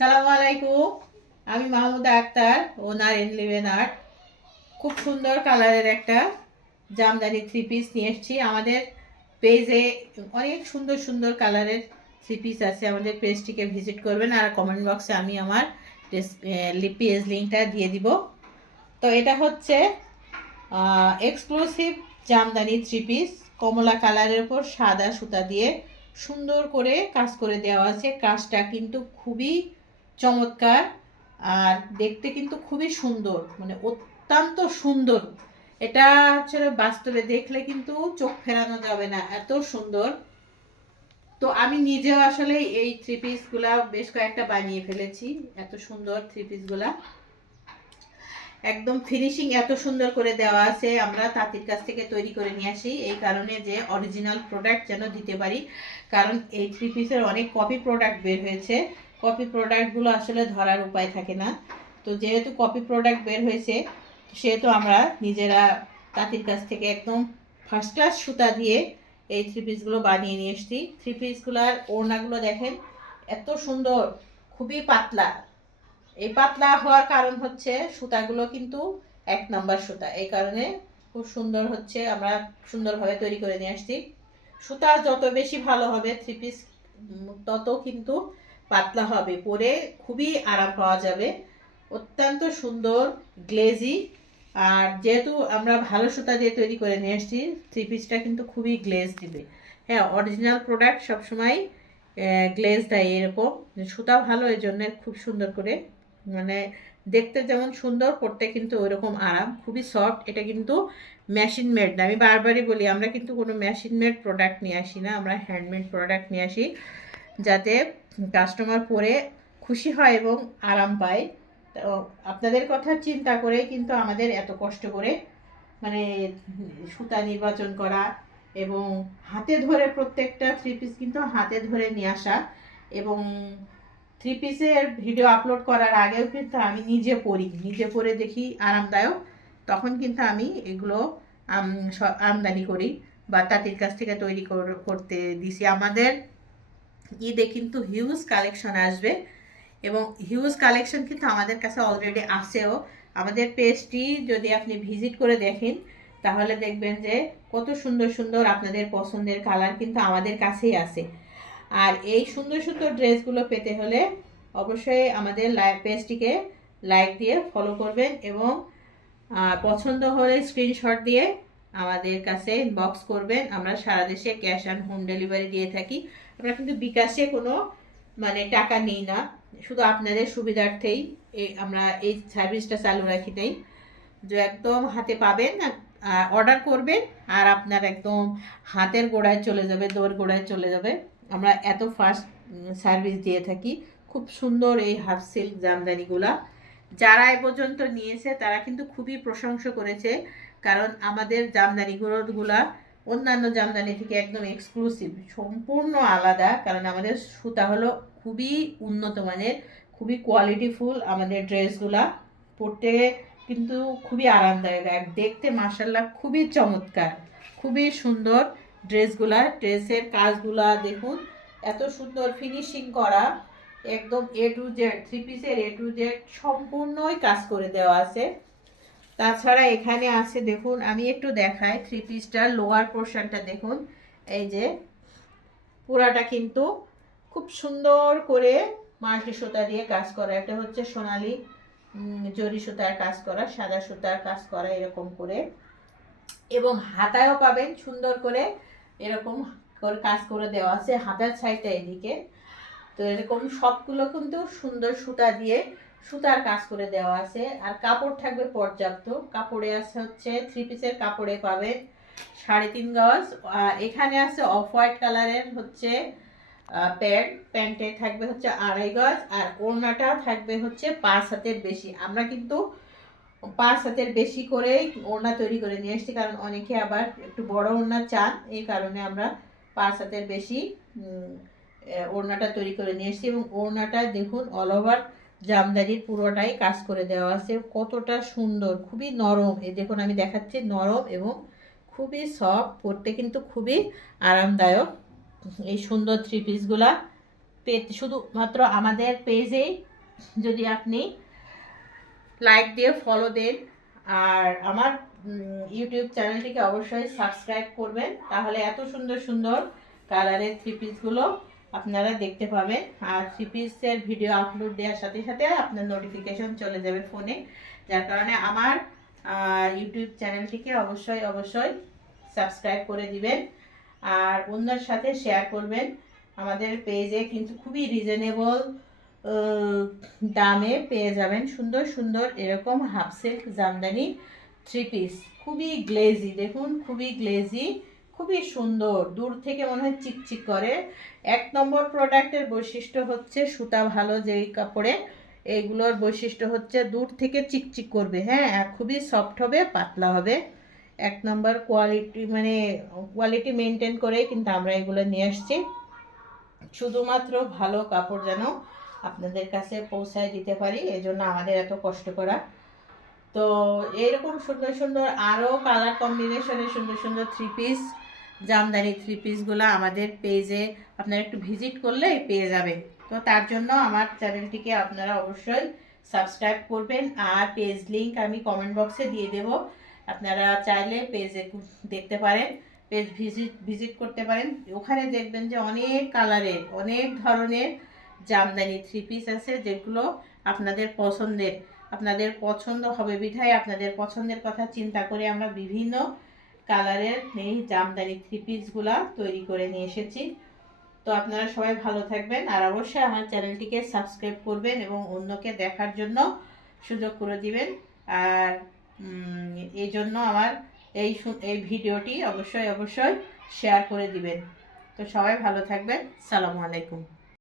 সালামু আলাইকুম। আমি মাহমুদা আক্তার, ওনার এন লিভেন আর্ট। খুব সুন্দর কালারের একটা জামদানি থ্রি পিস নিয়ে এসেছি। আমাদের পেজে অনেক সুন্দর সুন্দর কালারের থ্রি পিস আছে। আমাদের পেজটিকে ভিজিট করবেন আর কমেন্ট বক্সে আমি আমার পেজ লিঙ্কটা দিয়ে দিব। তো এটা হচ্ছে এক্সক্লুসিভ জামদানি থ্রি পিস কমলা কালারের উপর সাদা সুতা দিয়ে সুন্দর করে কাজ করে দেওয়া আছে। কাজটা কিন্তু খুবই চমৎকার। আর দেখতে কিন্তু খুবই সুন্দর মানে অত্যন্ত সুন্দর। এটা হচ্ছে বাস্তবে দেখলে কিন্তু চোখ ফেরানো যাবে না, এত সুন্দর। তো আমি নিজেও আসলে এই থ্রি পিসগুলা বেশ কয়েকটা বানিয়ে ফেলেছি, এত সুন্দর থ্রি পিসগুলা একদম ফিনিশিং এত সুন্দর করে দেওয়া আছে, আমরা তাঁতির কাছ থেকে তৈরি করে নিয়ে আসি, এই কারণে যে অরিজিনাল প্রোডাক্ট যেন দিতে পারি। কারণ এই থ্রি পিসের অনেক কপি প্রোডাক্ট বের হয়েছে কপি প্রোডাক্টগুলো আসলে ধরার উপায় থাকে না। তো যেহেতু কপি প্রোডাক্ট বের হয়েছে, সেহেতু আমরা নিজেরা তাঁতির কাছ থেকে একদম ফার্স্ট ক্লাস সুতা দিয়ে এই থ্রি পিসগুলো বানিয়ে নিয়ে এসেছি। থ্রি পিসগুলোর ওড়নাগুলো দেখেন, এত সুন্দর, খুবই পাতলা। এই পাতলা হওয়ার কারণ হচ্ছে সুতাগুলো কিন্তু এক নাম্বার সুতা। এই কারণে খুব সুন্দর হচ্ছে, আমরা সুন্দরভাবে তৈরি করে নিয়ে আসছি। সুতা যত বেশি ভালো হবে থ্রি পিস তত কিন্তু পাতলা হবে, পরে খুবই আরাম পাওয়া যাবে। অত্যন্ত সুন্দর গ্লেজি আর যেহেতু আমরা ভালো সুতা দিয়ে তৈরি করে নিয়ে এসেছি থ্রি পিসটা কিন্তু খুবই গ্লেজ দিবে। হ্যাঁ অরিজিনাল প্রোডাক্ট সবসময় গ্লেজ দেয় এরকম। সুতা ভালো, এই জন্য খুব সুন্দর করে। মানে দেখতে যেমন সুন্দর পড়তে কিন্তু ওইরকম আরাম। খুবই সফট এটা কিন্তু মেশিন মেড না। আমি বারবারই বলি, আমরা কিন্তু কোনো মেশিন মেড প্রোডাক্ট নিয়ে আসি না, আমরা হ্যান্ডমেড প্রোডাক্ট নিয়ে আসি। যাতে কাস্টমার পরে খুশি হয় এবং আরাম পায়। তো আপনাদের কথা চিন্তা করে কিন্তু আমাদের এত কষ্ট করে মানে সুতা নির্বাচন করা এবং হাতে ধরে প্রত্যেকটা থ্রি পিস কিন্তু হাতে ধরে নিয়ে আসা এবং থ্রি পিসের ভিডিও আপলোড করার আগেও কিন্তু আমি নিজে পড়ি নিজে পরে দেখি আরামদায়ক। তখন কিন্তু আমি এগুলো আমদানি করি বা তাঁতির কাছ থেকে তৈরি করতে দিছি। আমাদের ঈদে কিন্তু হিউজ কালেকশন আসবে। এবং হিউজ কালেকশন কিন্তু আমাদের কাছে অলরেডি আসেও। আমাদের পেজটি যদি আপনি ভিজিট করে দেখেন, তাহলে দেখবেন যে কত সুন্দর সুন্দর আপনাদের পছন্দের কালার কিন্তু আমাদের কাছেই আছে আর এই সুন্দর সুন্দর ড্রেসগুলো পেতে হলে অবশ্যই আমাদের পেজটিকে লাইক দিয়ে ফলো করবেন এবং পছন্দ হলে স্ক্রিনশট দিয়ে আমাদের কাছে ইনবক্স করবেন। আমরা সারা দেশে ক্যাশ অ্যান্ড হোম ডেলিভারি দিয়ে থাকি। আমরা কিন্তু বিকাশে কোনো মানে টাকা নিই না। শুধু আপনাদের সুবিধার্থেই আমরা এই সার্ভিসটা চালু রাখি নেই যে একদম হাতে পাবেন অর্ডার করবেন, আর আপনার একদম হাতের গোড়ায় চলে যাবে দৌড় গোড়ায় চলে যাবে। আমরা এত ফাস্ট সার্ভিস দিয়ে থাকি। খুব সুন্দর এই হাফ সিল্ক জামদানিগুলা। যারা এ পর্যন্ত নিয়েছে, তারা কিন্তু খুবই প্রশংসা করেছে। কারণ আমাদের জামদানিগুলোগুলা অন্যান্য জামদানি থেকে একদম এক্সক্লুসিভ সম্পূর্ণ আলাদা। কারণ আমাদের সুতা হলো খুবই উন্নত মানের, খুবই কোয়ালিটিফুল আমাদের ড্রেসগুলা। পরতে কিন্তু খুবই আরামদায়ক। আর দেখতে মার্শাল্লাহ খুবই চমৎকার, খুবই সুন্দর ড্রেসগুলা। ড্রেসের কাজগুলা দেখুন, এত সুন্দর ফিনিশিং করা। একদম এ টু জেড থ্রি পিসের এ টু জেড সম্পূর্ণই কাজ করে দেওয়া আছে। তাছাড়া এখানে আছে, দেখুন, আমি একটু দেখাই থ্রি পিসটার লোয়ার পোর্শনটা দেখুন, এই যে, পুরাটা কিন্তু খুব সুন্দর করে মাল্টি সুতা দিয়ে কাজ করা, এটা হচ্ছে সোনালি জরি সুতার কাজ করা, সাদা সুতার কাজ করা এরকম করে, এবং হাতায়ও পাবেন, সুন্দর করে এরকম করে কাজ করে দেওয়া আছে হাতার সাইডটা এদিকে, তো এরকম সবগুলো কিন্তু সুন্দর সুতা দিয়ে সুতার কাজ করে দেওয়া আছে। আর কাপড় থাকবে পর্যাপ্ত। কাপড়ে আছে হচ্ছে থ্রি পিসের কাপড়ে পাবেন সাড়ে তিন গজ। এখানে আছে অফ হোয়াইট কালারের হচ্ছে প্যান্ট প্যান্টে থাকবে হচ্ছে আড়াই গজ। আর ওড়নাটা থাকবে হচ্ছে পাঁচ হাতের বেশি। আমরা কিন্তু পাঁচ হাতের বেশি করে ওড়না তৈরি করে নিয়ে এসেছি। কারণ অনেকে আবার একটু বড় ওড়না চান, এই কারণে আমরা পাঁচ হাতের বেশি ওড়নাটা তৈরি করে নিয়ে এসেছি। এবং ওড়নাটা দেখুন অল ওভার জামদানির পুরোটাই কাজ করে দেওয়া আছে। কতটা সুন্দর, খুবই নরম। এই দেখুন, আমি দেখাচ্ছি নরম এবং খুবই সফট, পরতে কিন্তু খুবই আরামদায়ক। এই সুন্দর থ্রি পিসগুলা পেজ শুধুমাত্র আমাদের পেজেই যদি আপনি লাইক দিয়ে ফলো দেন আর আমার ইউটিউব চ্যানেলটিকে অবশ্যই সাবস্ক্রাইব করবেন, তাহলে এত সুন্দর সুন্দর কালারের থ্রি পিসগুলো আপনারা দেখতে পাবেন। আর থ্রি পিসের ভিডিও আপলোড দেওয়ার সাথে সাথে আপনার নোটিফিকেশন চলে যাবে ফোনে যার কারণে আমার ইউটিউব চ্যানেলটিকে অবশ্যই অবশ্যই সাবস্ক্রাইব করে দিবেন। আর অন্যের সাথে শেয়ার করবেন। আমাদের পেজে কিন্তু খুবই রিজনেবল দামে পেয়ে যাবেন। সুন্দর সুন্দর এরকম half silk jamdani three piece খুবই গ্লেজি দেখুন, খুবই গ্লেজি খুবই সুন্দর, দূর থেকে মনে হয় চিকচিক করে। এক নম্বর প্রোডাক্টের বৈশিষ্ট্য হচ্ছে সুতা ভালো যেই কাপড়ে এইগুলোর বৈশিষ্ট্য হচ্ছে দূর থেকে চিকচিক করবে হ্যাঁ খুবই সফট হবে, পাতলা হবে। এক নম্বর কোয়ালিটি মানে কোয়ালিটি মেনটেন করে কিন্তু আমরা এগুলো নিয়ে আসছি। শুধুমাত্র ভালো কাপড় যেন আপনাদের কাছে পৌঁছায় দিতে পারি এই জন্য আমাদের এত কষ্ট করা। তো এরকম সুন্দর সুন্দর আরও কালার কম্বিনেশনের সুন্দর সুন্দর থ্রি পিস জামদানি থ্রি পিসগুলো আমাদের পেজে আপনারা একটু ভিজিট করলে পেয়ে যাবেন। তো তার জন্য আমার চ্যানেলটিকে আপনারা অবশ্যই সাবস্ক্রাইব করবেন আর পেজ লিংক আমি কমেন্ট বক্সে দিয়ে দেব। আপনারা চাইলে পেজে দেখতে পারেন পেজ ভিজিট ভিজিট করতে পারেন। ওখানে দেখবেন যে অনেক কালারের অনেক ধরনের জামদানি থ্রি পিস আছে যেগুলো আপনাদের পছন্দের। আপনাদের পছন্দ হবে বিধায় আপনাদের পছন্দের কথা চিন্তা করে আমরা বিভিন্ন কালারের এই জামদানি থ্রি পিসগুলা তৈরি করে নিয়ে এসেছি। তো আপনারা সবাই ভালো থাকবেন আর অবশ্যই আমার চ্যানেলটিকে সাবস্ক্রাইব করবেন এবং অন্যকে দেখার জন্য সুযোগ করে দিবেন। আর এই জন্য আমার এই এই ভিডিওটি অবশ্যই অবশ্যই শেয়ার করে দিবেন। তো সবাই ভালো থাকবেন। সালামু আলাইকুম।